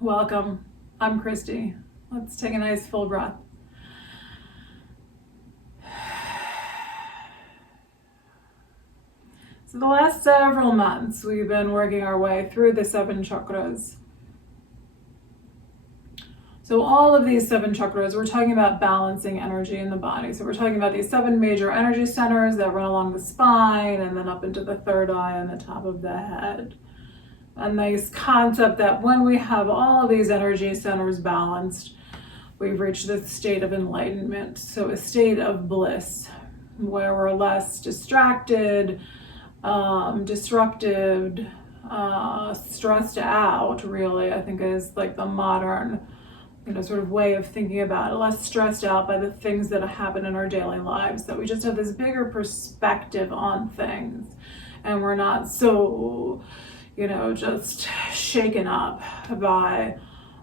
Welcome. I'm Christy. Let's take a nice full breath. So the last several months, we've been working our way through the 7 chakras. So all of these 7 chakras, we're talking about balancing energy in the body. So we're talking about these 7 major energy centers that run along the spine and then up into the third eye and the top of the head. A nice concept that when we have all of these energy centers balanced, we've reached this state of enlightenment. So a state of bliss where we're less distracted, disrupted, stressed out, really, I think is like the modern, sort of way of thinking about it, less stressed out by the things that happen in our daily lives, that we just have this bigger perspective on things and we're not so, just shaken up by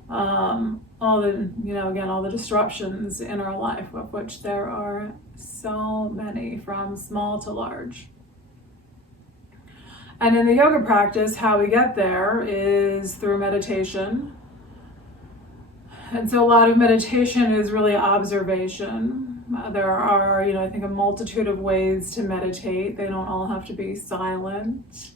all the, again, all the disruptions in our life, of which there are so many, from small to large. And in the yoga practice, how we get there is through meditation. And so a lot of meditation is really observation. There are, I think a multitude of ways to meditate. They don't all have to be silent.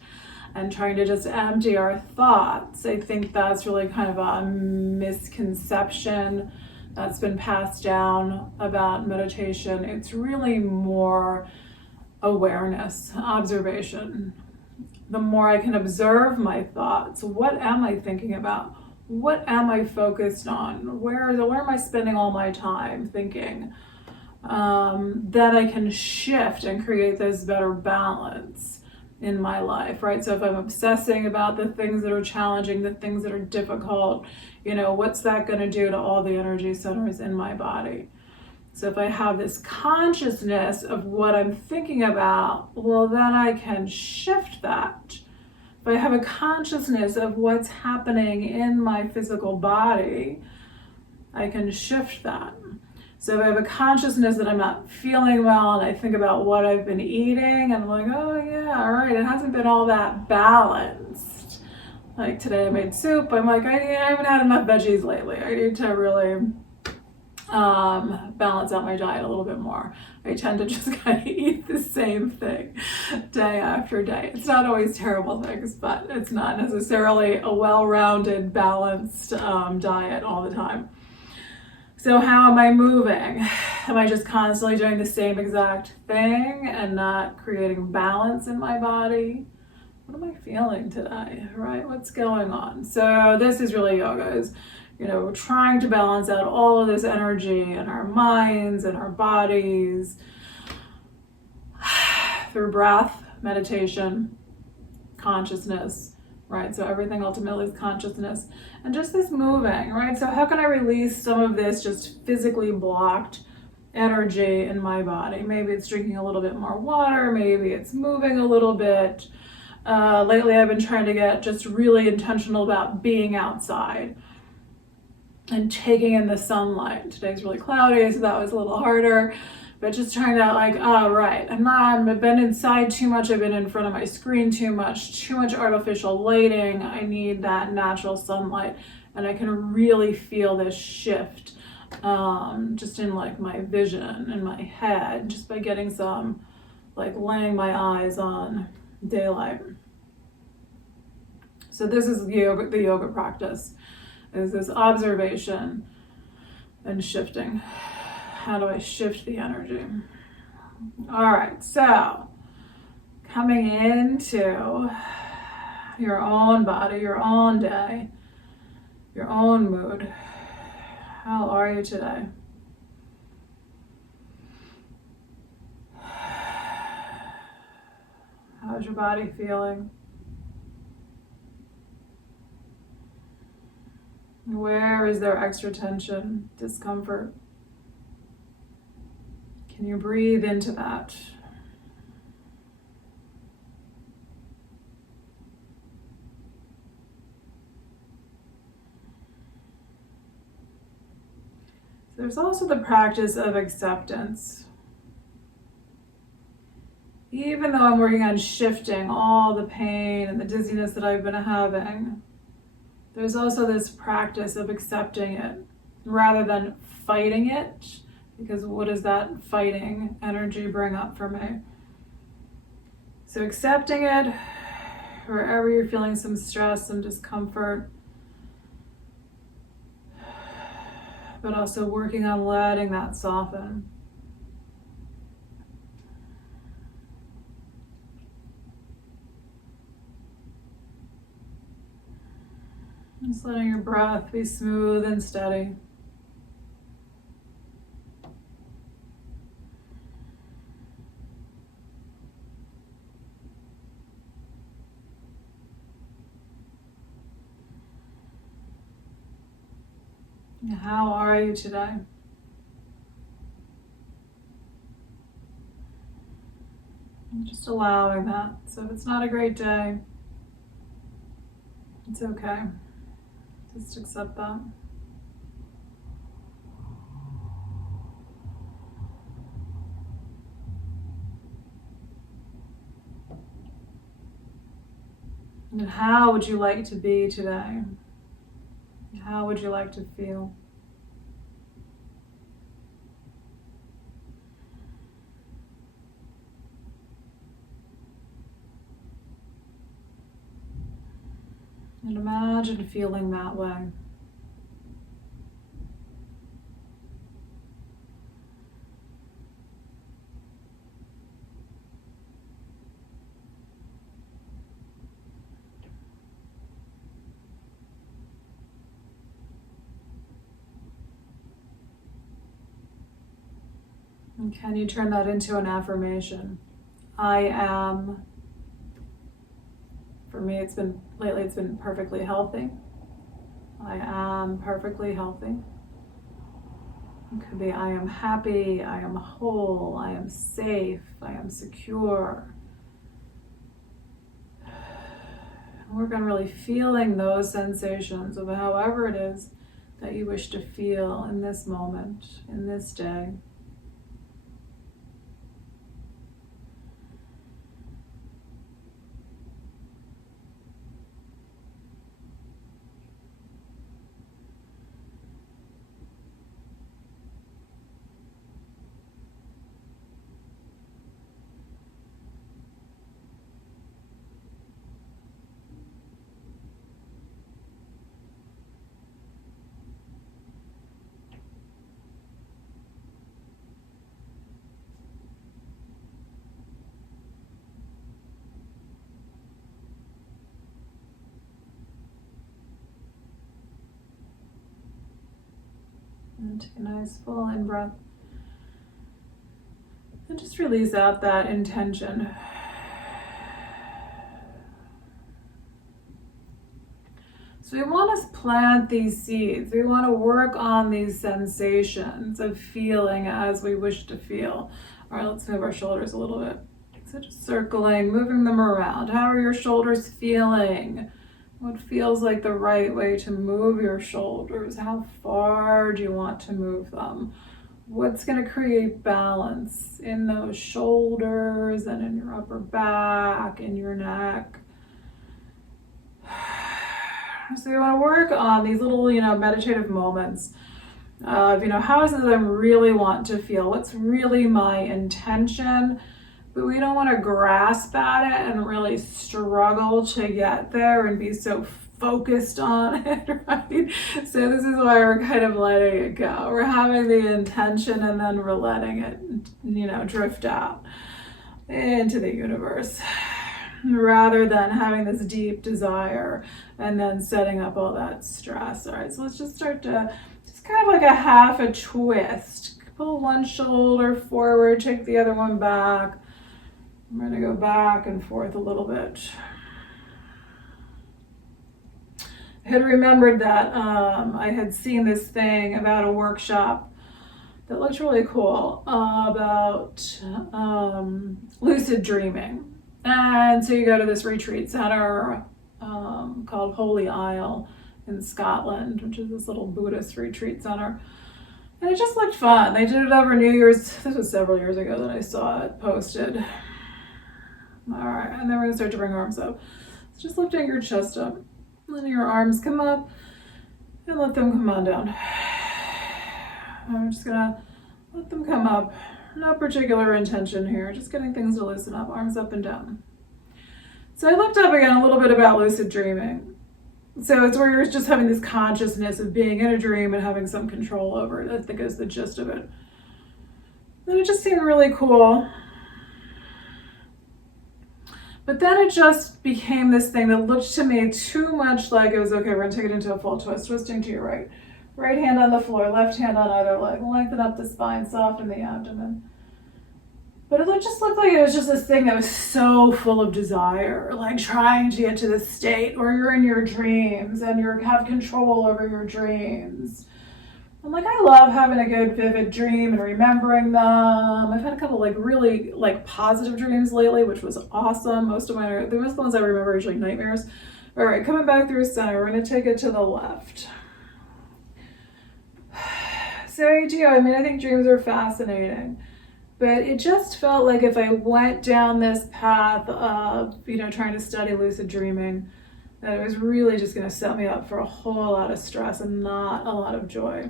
And trying to just empty our thoughts. I think that's really kind of a misconception that's been passed down about meditation. It's really more awareness, observation. The more I can observe my thoughts, what am I thinking about? What am I focused on? Where am I spending all my time thinking? Then I can shift and create this better balance in my life, right? So if I'm obsessing about the things that are challenging, the things that are difficult, what's that going to do to all the energy centers in my body? So if I have this consciousness of what I'm thinking about, well, then I can shift that. If I have a consciousness of what's happening in my physical body, I can shift that. So if I have a consciousness that I'm not feeling well and I think about what I've been eating, and I'm like, oh yeah, all right, it hasn't been all that balanced. Like today I made soup. I'm like, I haven't had enough veggies lately. I need to really balance out my diet a little bit more. I tend to just kind of eat the same thing day after day. It's not always terrible things, but it's not necessarily a well-rounded, balanced diet all the time. So how am I moving? Am I just constantly doing the same exact thing and not creating balance in my body? What am I feeling today, right? What's going on? So this is really yoga, is, trying to balance out all of this energy in our minds and our bodies through breath, meditation, consciousness, right? So everything ultimately is consciousness. And just this moving, right? So how can I release some of this just physically blocked energy in my body? Maybe it's drinking a little bit more water. Maybe it's moving a little bit. Lately, I've been trying to get just really intentional about being outside and taking in the sunlight. Today's really cloudy, so that was a little harder. But just trying to I've been inside too much. I've been in front of my screen too much artificial lighting. I need that natural sunlight. And I can really feel this shift just in like my vision in my head, just by getting some, like laying my eyes on daylight. So this is the yoga practice, is this observation and shifting. How do I shift the energy? All right, so coming into your own body, your own day, your own mood. How are you today? How's your body feeling? Where is there extra tension, discomfort? Can you breathe into that? There's also the practice of acceptance. Even though I'm working on shifting all the pain and the dizziness that I've been having, There's also this practice of accepting it rather than fighting it, because what does that fighting energy bring up for me? So accepting it, wherever you're feeling some stress, some discomfort, but also working on letting that soften. Just letting your breath be smooth and steady. How are you today? And just allowing that. So if it's not a great day, it's okay. Just accept that. And how would you like to be today? How would you like to feel? And imagine feeling that way. And can you turn that into an affirmation? I am. For me, it's been perfectly healthy. I am perfectly healthy. It could be I am happy, I am whole, I am safe, I am secure. Work on really feeling those sensations of however it is that you wish to feel in this moment, in this day. And take a nice full in breath. And just release out that intention. So we want to plant these seeds. We want to work on these sensations of feeling as we wish to feel. All right, let's move our shoulders a little bit. So just circling, moving them around. How are your shoulders feeling? What feels like the right way to move your shoulders? How far do you want to move them? What's going to create balance in those shoulders and in your upper back, in your neck? So you want to work on these little, meditative moments of, how is it that I really want to feel? What's really my intention? But we don't want to grasp at it and really struggle to get there and be so focused on it, right? So this is why we're kind of letting it go. We're having the intention and then we're letting it, drift out into the universe, rather than having this deep desire and then setting up all that stress. All right, so let's just start to, just kind of like a half a twist. Pull one shoulder forward, take the other one back. I'm going to go back and forth a little bit. I had remembered that I had seen this thing about a workshop that looked really cool about lucid dreaming. And so you go to this retreat center called Holy Isle in Scotland, which is this little Buddhist retreat center. And it just looked fun. They did it over New Year's. This was several years ago that I saw it posted. All right, and then we're gonna start to bring arms up. So just lifting your chest up. Let your arms come up and let them come on down. I'm just gonna let them come up. No particular intention here, just getting things to loosen up, arms up and down. So I looked up again a little bit about lucid dreaming. So it's where you're just having this consciousness of being in a dream and having some control over it. I think is the gist of it. And it just seemed really cool. But then it just became this thing that looked to me too much like it was, okay, we're gonna take it into a full twist, twisting to your right. Right hand on the floor, left hand on either leg. Lengthen up the spine, soften the abdomen. But it just looked like it was just this thing that was so full of desire, like trying to get to this state where you're in your dreams and you have control over your dreams. I'm like, I love having a good vivid dream and remembering them. I've had a couple really positive dreams lately, which was awesome. Most of the ones I remember are usually nightmares. All right, coming back through center, we're gonna take it to the left. So I think dreams are fascinating. But it just felt like if I went down this path of, trying to study lucid dreaming, that it was really just going to set me up for a whole lot of stress and not a lot of joy.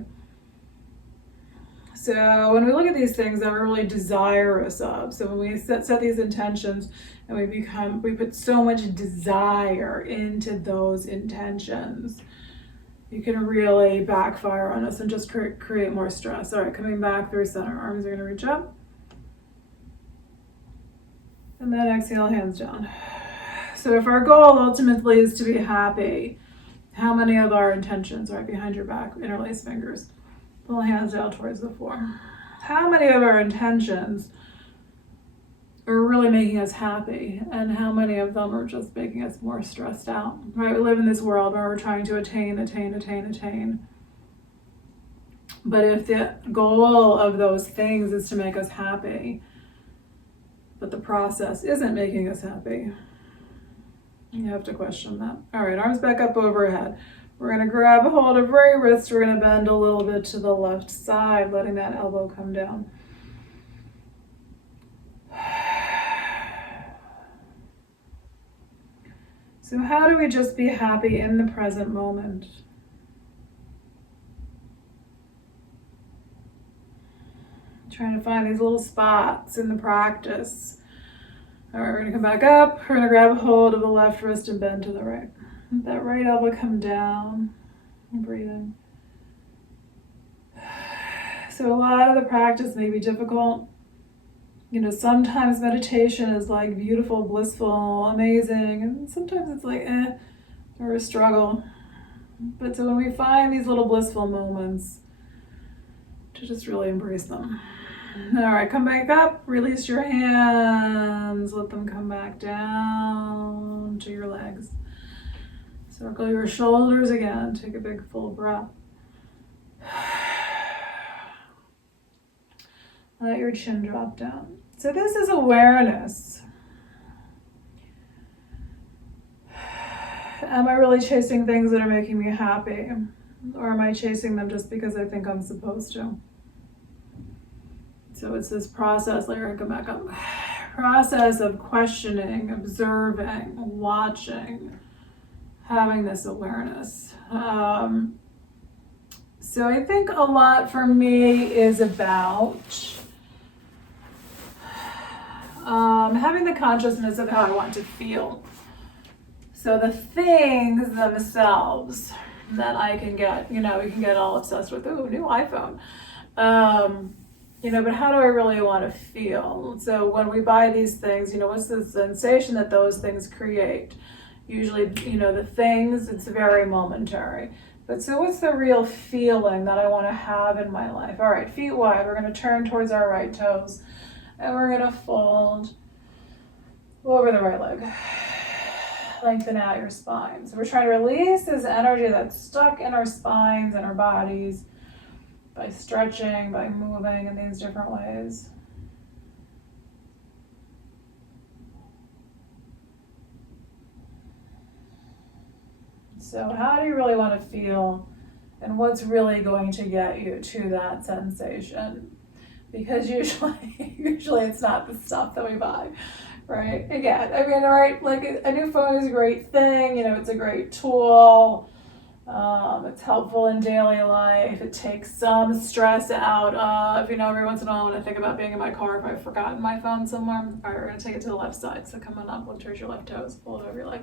So when we look at these things that we're really desirous of, so when we set these intentions and we put so much desire into those intentions, you can really backfire on us and just create more stress. All right, coming back through center, arms are going to reach up. And then exhale, hands down. So if our goal ultimately is to be happy, how many of our intentions, right behind your back, interlace fingers, pull hands down towards the floor. How many of our intentions are really making us happy, and how many of them are just making us more stressed out, right? We live in this world where we're trying to attain. But if the goal of those things is to make us happy, but the process isn't making us happy, you have to question that. All right, arms back up overhead. We're gonna grab a hold of right wrist. We're gonna bend a little bit to the left side, letting that elbow come down. So how do we just be happy in the present moment? Trying to find these little spots in the practice. All right, we're gonna come back up. We're gonna grab a hold of the left wrist and bend to the right. Let that right elbow come down. Breathe in. So a lot of the practice may be difficult. Sometimes meditation is like beautiful, blissful, amazing, and sometimes it's like or a struggle. But so when we find these little blissful moments, to just really embrace them. All right, come back up, release your hands, let them come back down to your legs. Circle your shoulders again, take a big full breath. Let your chin drop down. So this is awareness. Am I really chasing things that are making me happy? Or am I chasing them just because I think I'm supposed to? So it's this process, later come back up, process of questioning, observing, watching, having this awareness. So I think a lot for me is about having the consciousness of how I want to feel. So the things themselves that I can get, we can get all obsessed with, ooh, new iPhone. But how do I really want to feel? So when we buy these things, what's the sensation that those things create? Usually, the things, it's very momentary. But so what's the real feeling that I want to have in my life? All right, feet wide, we're going to turn towards our right toes. And we're going to fold over the right leg. Lengthen out your spine. So we're trying to release this energy that's stuck in our spines and our bodies by stretching, by moving in these different ways. So how do you really want to feel, and what's really going to get you to that sensation? Because usually it's not the stuff that we buy. right? Again, I mean, right, like a new phone is a great thing, you know, it's a great tool. It's helpful in daily life. It takes some stress out of, you know, every once in a while when I think about being in my car, if I've forgotten my phone somewhere, all right, we're gonna take it to the left side. So come on up, look towards your left toes, pull it over your leg.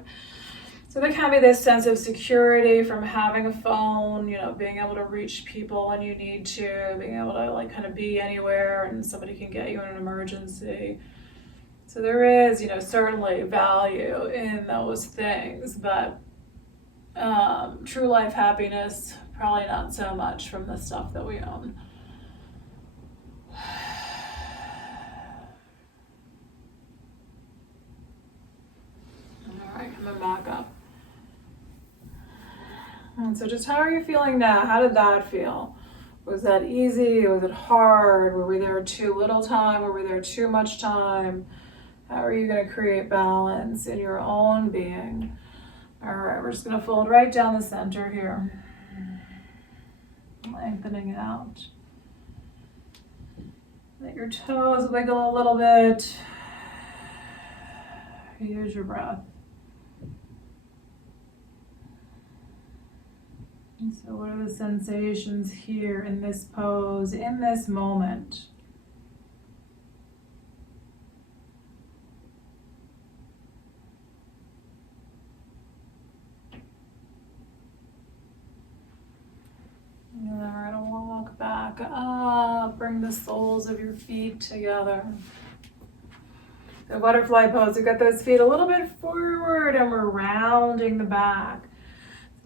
So there can be this sense of security from having a phone, you know, being able to reach people when you need to, being able to like kind of be anywhere and somebody can get you in an emergency. So there is, you know, certainly value in those things, but true life happiness, probably not so much from the stuff that we own. All right, coming back up. And so just how are you feeling now? How did that feel? Was that easy? Was it hard? Were we there too little time? Were we there too much time? How are you going to create balance in your own being? All right, we're just going to fold right down the center here. Lengthening it out. Let your toes wiggle a little bit. Use your breath. And so what are the sensations here in this pose, in this moment? And then we're going to walk back up, bring the soles of your feet together. The butterfly pose, we've got those feet a little bit forward and we're rounding the back.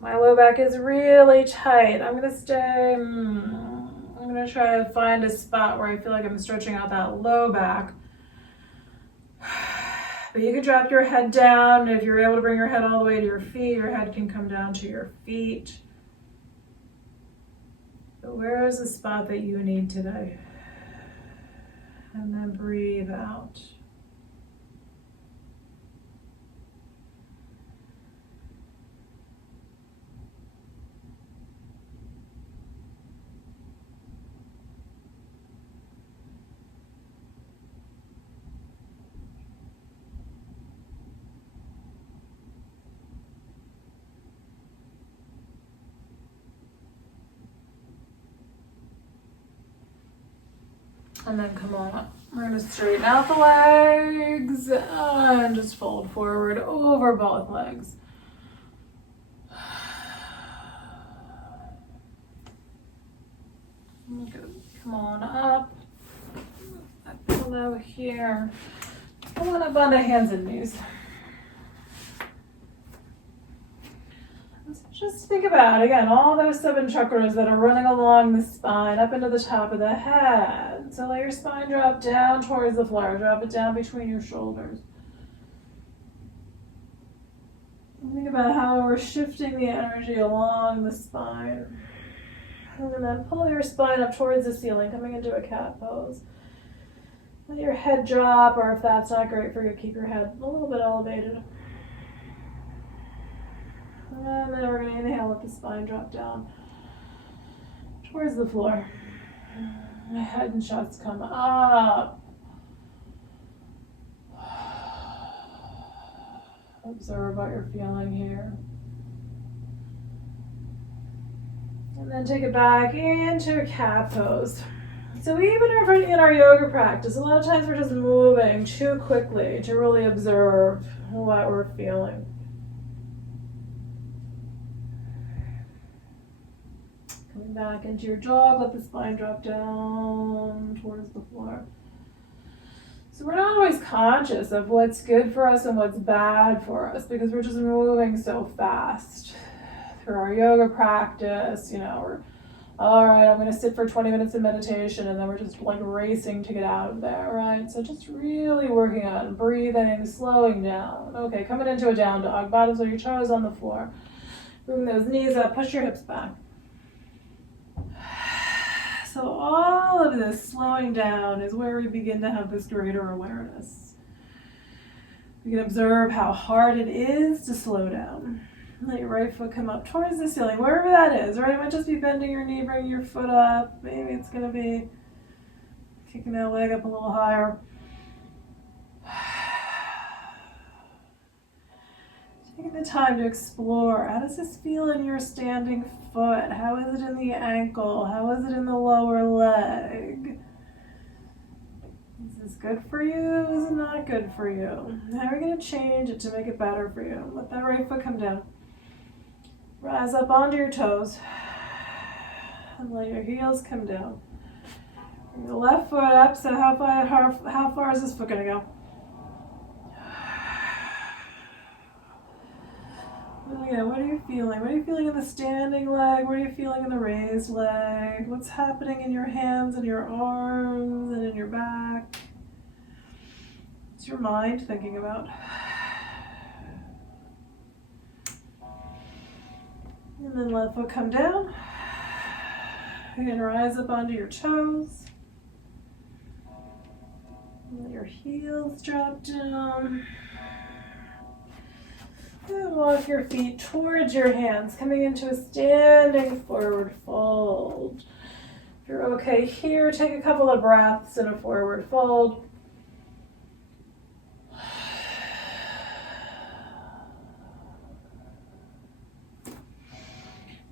My low back is really tight. I'm going to stay, I'm going to try to find a spot where I feel like I'm stretching out that low back. But you can drop your head down. If you're able to bring your head all the way to your feet, your head can come down to your feet. But where is the spot that you need today? And then breathe out. And then come on up. We're going to straighten out the legs and just fold forward over both legs. Good. Come on up. That pillow here. Come on up onto hands and knees. Just think about, again, all those 7 chakras that are running along the spine, up into the top of the head. So let your spine drop down towards the floor. Drop it down between your shoulders. Think about how we're shifting the energy along the spine. And then pull your spine up towards the ceiling, coming into a cat pose. Let your head drop, or if that's not great for you, keep your head a little bit elevated. And then we're going to inhale, let the spine drop down towards the floor. Head and chest come up. Observe what you're feeling here. And then take it back into a cat pose. So even in our yoga practice, a lot of times we're just moving too quickly to really observe what we're feeling. Coming back into your jog, let the spine drop down towards the floor. So we're not always conscious of what's good for us and what's bad for us because we're just moving so fast through our yoga practice. You know, we're, all right, I'm going to sit for 20 minutes in meditation, and then we're just like racing to get out of there, right? So just really working on breathing, slowing down. Okay, coming into a down dog, bottoms of your toes on the floor. Bring those knees up, push your hips back. So all of this slowing down is where we begin to have this greater awareness. We can observe how hard it is to slow down. Let your right foot come up towards the ceiling, wherever that is, right? It might just be bending your knee, bringing your foot up. Maybe it's going to be kicking that leg up a little higher. Take the time to explore. How does this feel in your standing foot? How is it in the ankle? How is it in the lower leg? Is this good for you? Is it not good for you? How are we going to change it to make it better for you? Let that right foot come down. Rise up onto your toes. And let your heels come down. Bring the left foot up. So how far is this foot going to go? Yeah, what are you feeling? What are you feeling in the standing leg? What are you feeling in the raised leg? What's happening in your hands and your arms and in your back? What's your mind thinking about? And then left foot come down. And rise up onto your toes. Let your heels drop down. And walk your feet towards your hands, coming into a standing forward fold. If you're okay here, take a couple of breaths in a forward fold.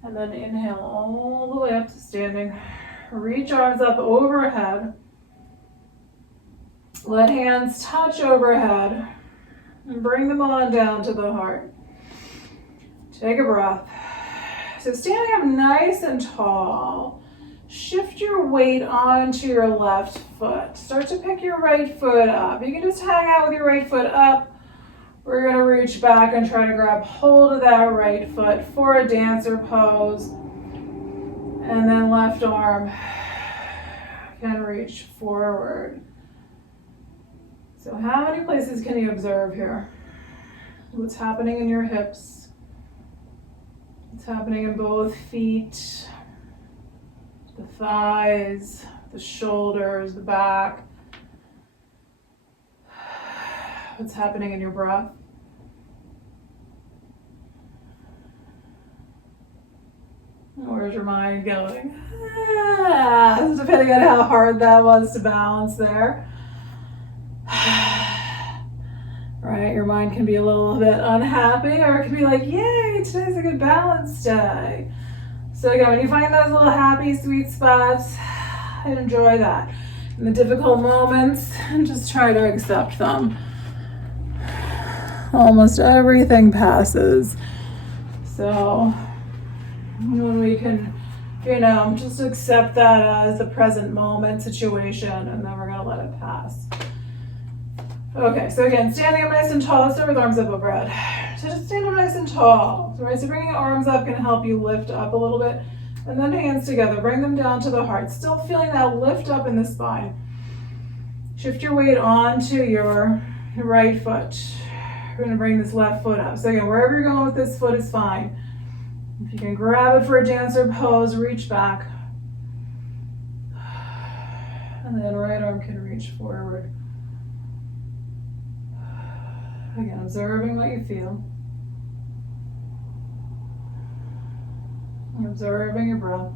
And then inhale all the way up to standing. Reach arms up overhead. Let hands touch overhead. And bring them on down to the heart. Take a breath. So standing up nice and tall. Shift your weight onto your left foot. Start to pick your right foot up. You can just hang out with your right foot up. We're going to reach back and try to grab hold of that right foot for a dancer pose. And then left arm can reach forward. So how many places can you observe here? What's happening in your hips? What's happening in both feet? The thighs, the shoulders, the back. What's happening in your breath? Where's your mind going? Depending on how hard that was to balance there. Right, your mind can be a little bit unhappy, or it can be like, yay, today's a good balance day. So again, when you find those little happy, sweet spots, enjoy that. In the difficult moments, just try to accept them. Almost everything passes. So when we can, just accept that as the present moment situation, and then we're going to let it pass. Okay, so again, standing up nice and tall. Let's start with arms up overhead. So just stand up nice and tall. So bringing arms up can help you lift up a little bit. And then hands together. Bring them down to the heart. Still feeling that lift up in the spine. Shift your weight onto your right foot. We're going to bring this left foot up. So again, wherever you're going with this foot is fine. If you can grab it for a dancer pose, reach back. And then right arm can reach forward. Again, observing what you feel. Observing your breath.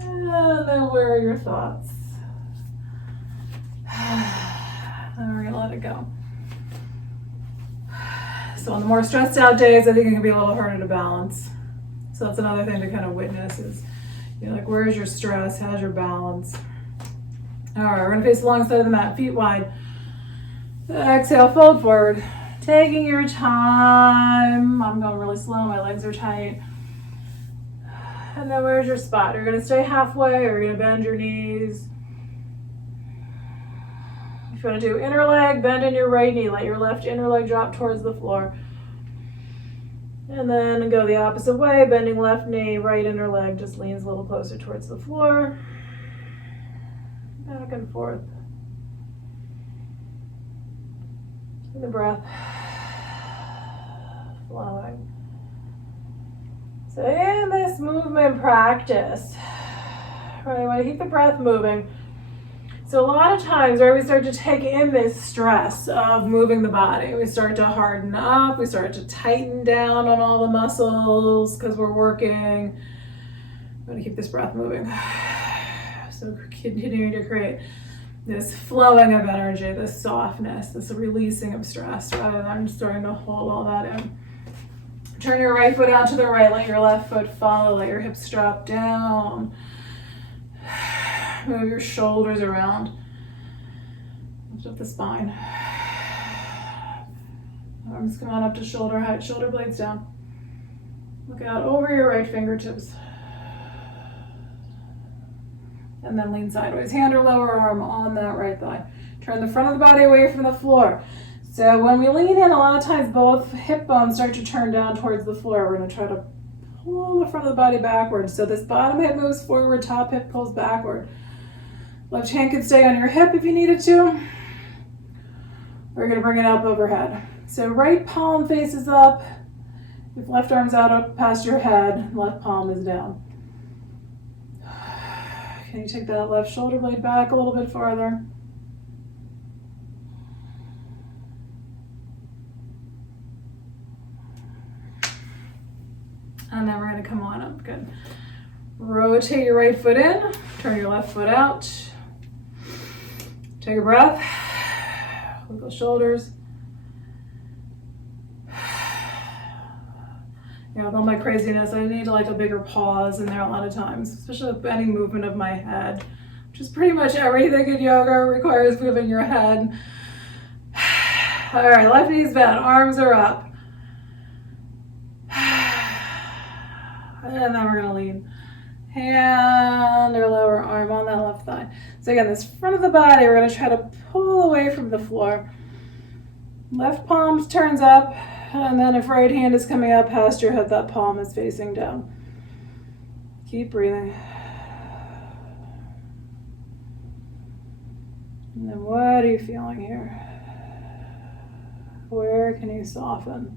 And then where are your thoughts? And we're going to let it go. So on the more stressed out days, I think it can be a little harder to balance. So that's another thing to kind of witness is, where's your stress? How's your balance? All right, we're going to face alongside of the mat, feet wide. Exhale, fold forward. Taking your time. I'm going really slow. My legs are tight. And then where's your spot? You're going to stay halfway, or you're going to bend your knees. If you want to do inner leg, bend in your right knee. Let your left inner leg drop towards the floor. And then go the opposite way, bending left knee, right inner leg just leans a little closer towards the floor. Back and forth. And the breath flowing. So in this movement practice, right, I want to keep the breath moving. So a lot of times, we start to take in this stress of moving the body. We start to harden up. We start to tighten down on all the muscles because we're working. going to keep this breath moving. So continuing to create this flowing of energy, this softness, this releasing of stress, rather than starting to hold all that in. Turn your right foot out to the right, let your left foot follow, let your hips drop down. Move your shoulders around. Lift up the spine. Arms come on up to shoulder height, shoulder blades down. Look out over your right fingertips. And then lean sideways. Hand or lower arm on that right thigh. Turn the front of the body away from the floor. So when we lean in, a lot of times both hip bones start to turn down towards the floor. We're going to try to pull the front of the body backwards. So this bottom hip moves forward, top hip pulls backward. Left hand can stay on your hip if you needed to. We're going to bring it up overhead. So right palm faces up. If left arm's out up past your head, left palm is down. Can you take that left shoulder blade back a little bit farther? And then we're going to come on up. Good. Rotate your right foot in. Turn your left foot out. Take a breath. Wiggle shoulders. Yeah, with all my craziness, I need like a bigger pause in there a lot of times, especially with any movement of my head, which is pretty much everything in yoga requires moving your head. All right, left knee's bent, arms are up. And then we're gonna lean. Hand or lower arm on that left thigh. So again, this front of the body, we're gonna try to pull away from the floor. Left palm turns up. And then if right hand is coming up past your head, that palm is facing down. Keep breathing. And then what are you feeling here? Where can you soften?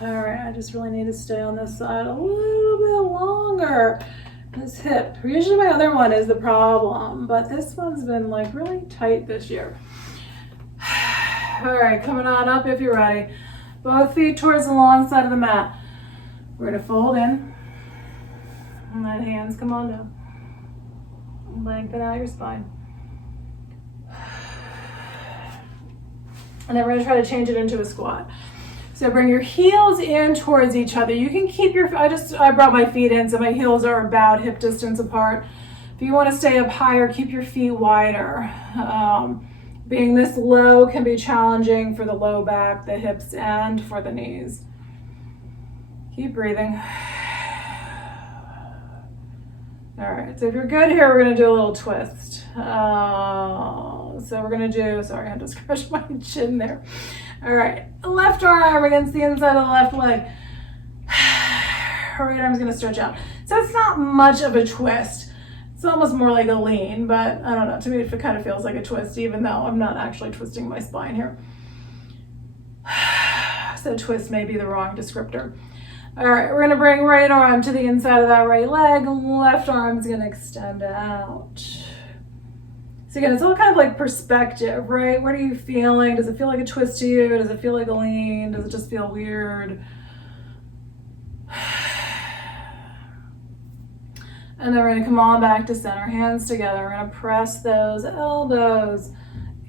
All right, I just really need to stay on this side a little bit longer. This hip, usually my other one is the problem, but this one's been like really tight this year. All right, coming on up if you're ready. Both feet towards the long side of the mat. We're gonna fold in, and then hands come on down. Lengthen out your spine. And then we're gonna try to change it into a squat. So bring your heels in towards each other. You can keep your, I brought my feet in, so my heels are about hip distance apart. If you want to stay up higher, keep your feet wider. Being this low can be challenging for the low back, the hips, and for the knees. Keep breathing. All right, so if you're good here, we're gonna do a little twist. So we're gonna do, sorry, I had to scratch my chin there. All right, left arm against the inside of the left leg. Right arm's gonna stretch out. So it's not much of a twist. It's almost more like a lean, but I don't know, to me it kind of feels like a twist, even though I'm not actually twisting my spine here. So twist may be the wrong descriptor. All right, we're gonna bring right arm to the inside of that right leg. Left arm's gonna extend out. So again, it's all kind of like perspective, right? What are you feeling? Does it feel like a twist to you? Does it feel like a lean? Does it just feel weird? And then we're gonna come on back to center, hands together. We're gonna press those elbows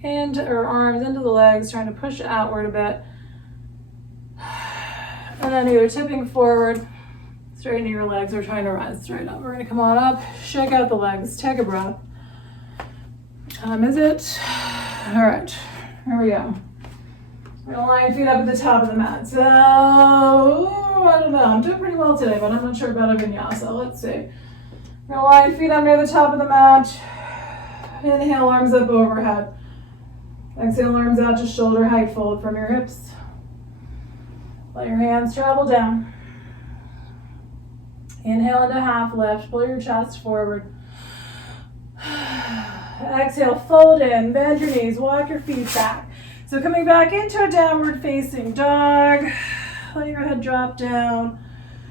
into, or arms into the legs, trying to push outward a bit. And then either tipping forward, straightening your legs, or trying to rise straight up. We're gonna come on up, shake out the legs, take a breath. Time is it? All right, here we go. We're gonna line feet up at the top of the mat. So, I don't know, I'm doing pretty well today, but I'm not sure about a vinyasa. Let's see. We're gonna line feet up near the top of the mat. Inhale, arms up overhead. Exhale, arms out to shoulder height, fold from your hips. Let your hands travel down. Inhale into half lift, pull your chest forward. Exhale, fold in, bend your knees, walk your feet back. So coming back into a downward facing dog. Let your head drop down.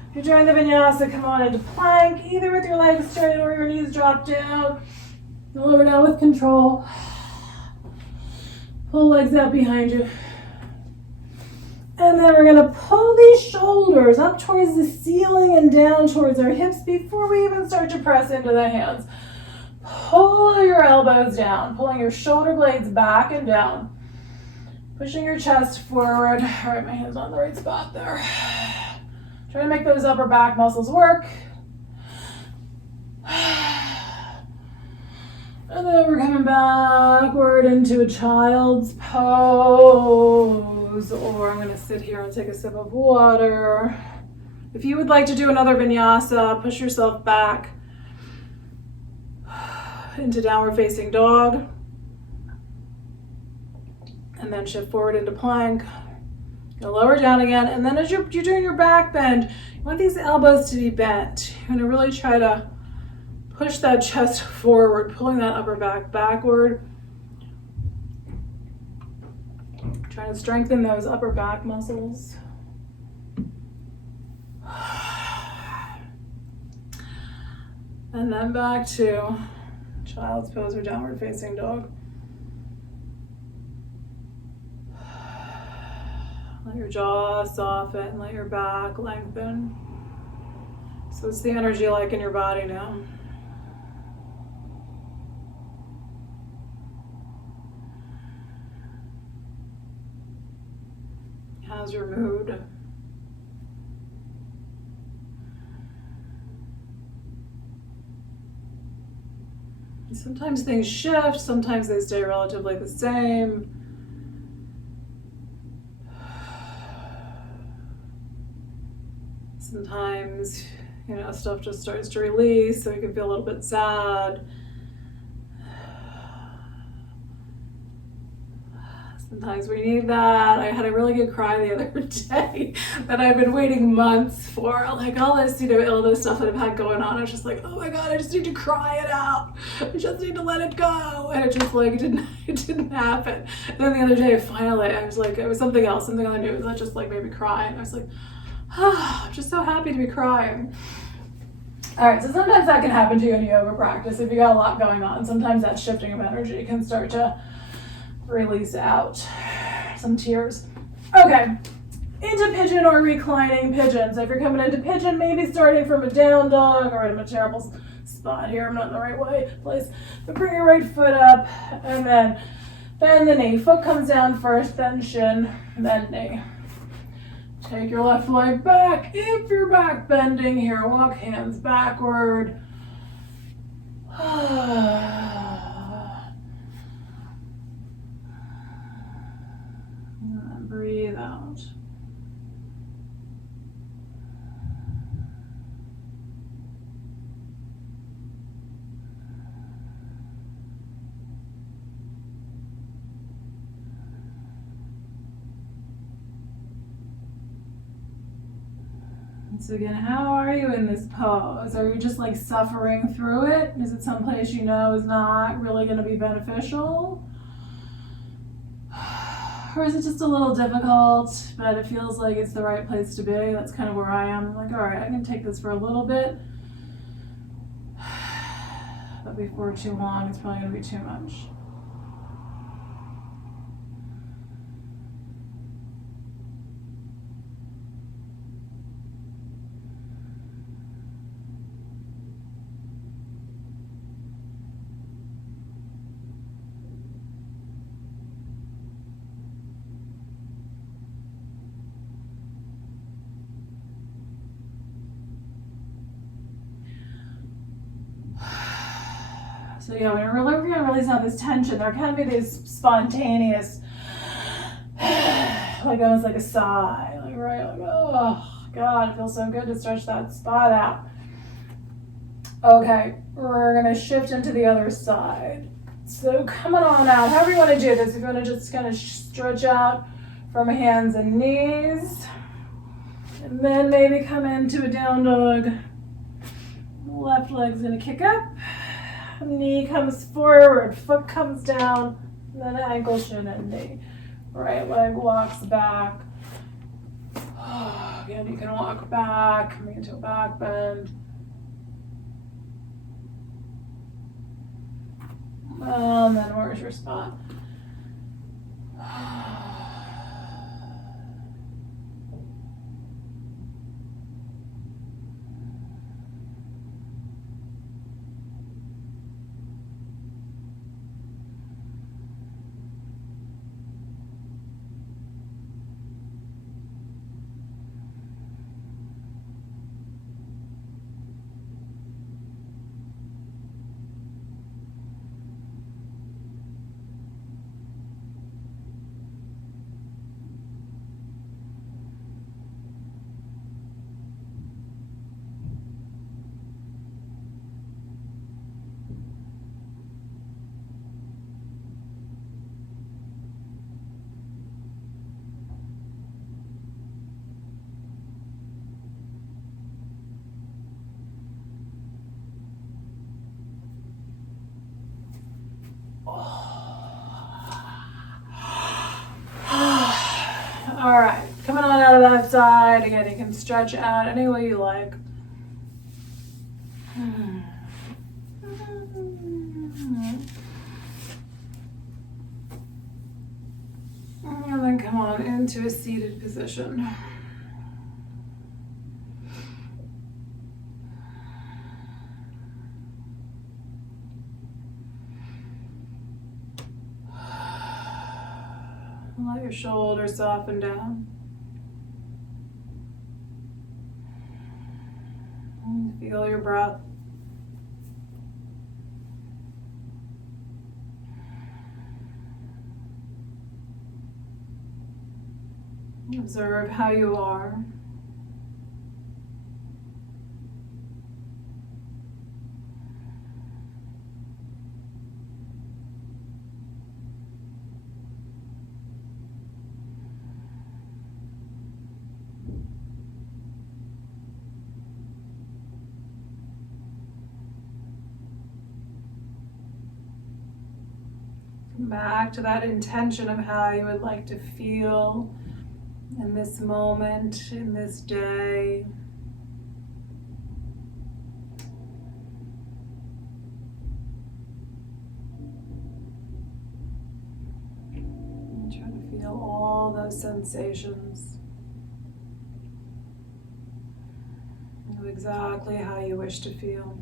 If you're doing the vinyasa, come on into plank, either with your legs straight or your knees drop down. Lower down with control. Pull legs out behind you. And then we're gonna pull these shoulders up towards the ceiling and down towards our hips before we even start to press into the hands. Pull your elbows down, pulling your shoulder blades back and down. Pushing your chest forward. All right, my hand's on the right spot there. Try to make those upper back muscles work. And then we're coming backward into a child's pose. Or I'm going to sit here and take a sip of water. If you would like to do another vinyasa, push yourself back into downward facing dog. And then shift forward into plank. You'll lower down again. And then as you're doing your back bend, you want these elbows to be bent. You're going to really try to push that chest forward, pulling that upper back backward. Trying to strengthen those upper back muscles. And then back to child's pose or downward facing dog. Let your jaw soften, let your back lengthen. So what's the energy like in your body now? How's your mood? Sometimes things shift, sometimes they stay relatively the same. Sometimes, stuff just starts to release, so you can feel a little bit sad. Sometimes we need that. I had a really good cry the other day that I've been waiting months for. Like all this, illness stuff that I've had going on. I was just like, oh my God, I just need to cry it out. I just need to let it go. And it just it didn't happen. And then the other day, finally, I was like, it was something else, something on the news that just made me cry. And I was like, I'm just so happy to be crying. All right, so sometimes that can happen to you in yoga practice if you got a lot going on. Sometimes that shifting of energy can start to release out some tears. Okay, into pigeon or reclining pigeon. So if you're coming into pigeon, maybe starting from a down dog. All right, I'm in a terrible spot here. I'm not in the right place. But bring your right foot up and then bend the knee. Foot comes down first, then shin, then knee. Take your left leg back. If you're back bending here, walk hands backward. And breathe out. So again, how are you in this pose? Are you just suffering through it? Is it someplace is not really going to be beneficial? Or is it just a little difficult, but it feels like it's the right place to be? That's kind of where I am. I'm all right, I can take this for a little bit. But before too long, it's probably going to be too much. So yeah, we're going to release out this tension. There can be these spontaneous, almost like a sigh, oh God, it feels so good to stretch that spot out. Okay, we're going to shift into the other side. So coming on out, however you want to do this, if you want to just kind of stretch out from hands and knees, and then maybe come into a down dog. Left leg's going to kick up. Knee comes forward, foot comes down, and then ankle, shin, and knee. Right leg walks back. Again, you can walk back, coming into a back bend. And then where's your spot? All right, coming on out of that side. Again, you can stretch out any way you like. And then come on into a seated position. Let your shoulders soften down. And feel your breath. Observe how you are. Back to that intention of how you would like to feel in this moment, in this day. And try to feel all those sensations. Know exactly how you wish to feel.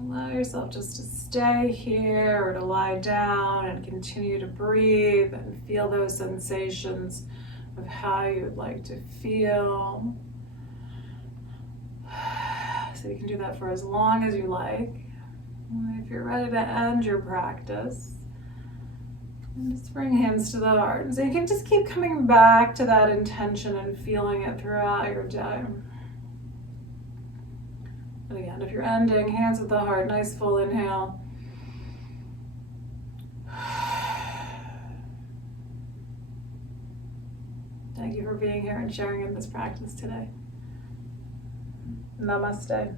Allow yourself just to stay here or to lie down and continue to breathe and feel those sensations of how you would like to feel. So you can do that for as long as you like. And if you're ready to end your practice, just bring hands to the heart. And so you can just keep coming back to that intention and feeling it throughout your day. And again, if you're ending, hands at the heart, nice full inhale. Thank you for being here and sharing in this practice today. Namaste.